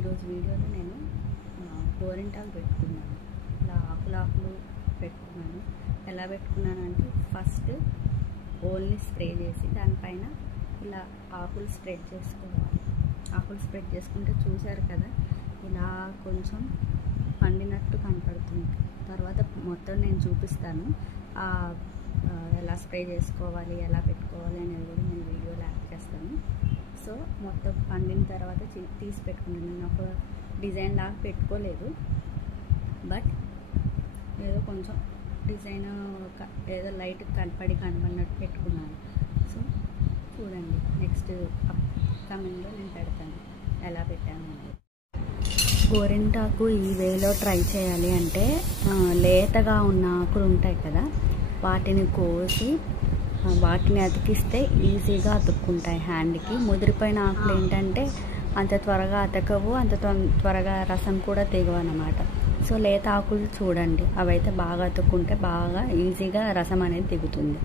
ఈరోజు వీడియోలో నేను గోరింటాకు పెట్టుకున్నాను. ఇలా ఆకులు పెట్టుకున్నాను. ఎలా పెట్టుకున్నాను అంటే ఫస్ట్ ఓన్లీ స్ప్రే చేసి దానిపైన ఇలా ఆకులు స్ప్రెడ్ చేసుకోవాలి. ఆకులు స్ప్రెడ్ చేసుకుంటే చూసారు కదా, ఇలా కొంచెం పండినట్టు కనపడుతుంది. తర్వాత మొత్తం నేను చూపిస్తాను ఎలా స్ప్రే చేసుకోవాలి, ఎలా పెట్టుకోవాలి అనేది కూడా నేను వీడియోలో యాడ్ చేస్తాను. సో మొత్తం పండిన తర్వాత తీసి పెట్టుకున్నాను. నేను ఒక డిజైన్ లాగా పెట్టుకోలేదు, బట్ ఏదో కొంచెం డిజైన్ ఏదో లైట్ కనపడినట్టు పెట్టుకున్నాను. సో చూడండి, నెక్స్ట్ కమింగ్లో నేను పెడతాను ఎలా పెట్టాను అనేది. గోరింటాకు ఈ వేలో ట్రై చేయాలి అంటే లేతగా ఉన్న ఆకులు ఉంటాయి కదా, వాటిని కోసి వాటిని అతికిస్తే ఈజీగా అతుక్కుంటాయి హ్యాండ్కి. ముదిరిపోయిన ఆకులు ఏంటంటే అంత త్వరగా అతకవు, అంత త్వరగా రసం కూడా దిగవు అన్నమాట. సో లేత ఆకులు చూడండి, అవైతే బాగా అతుక్కుంటే బాగా ఈజీగా రసం అనేది దిగుతుంది.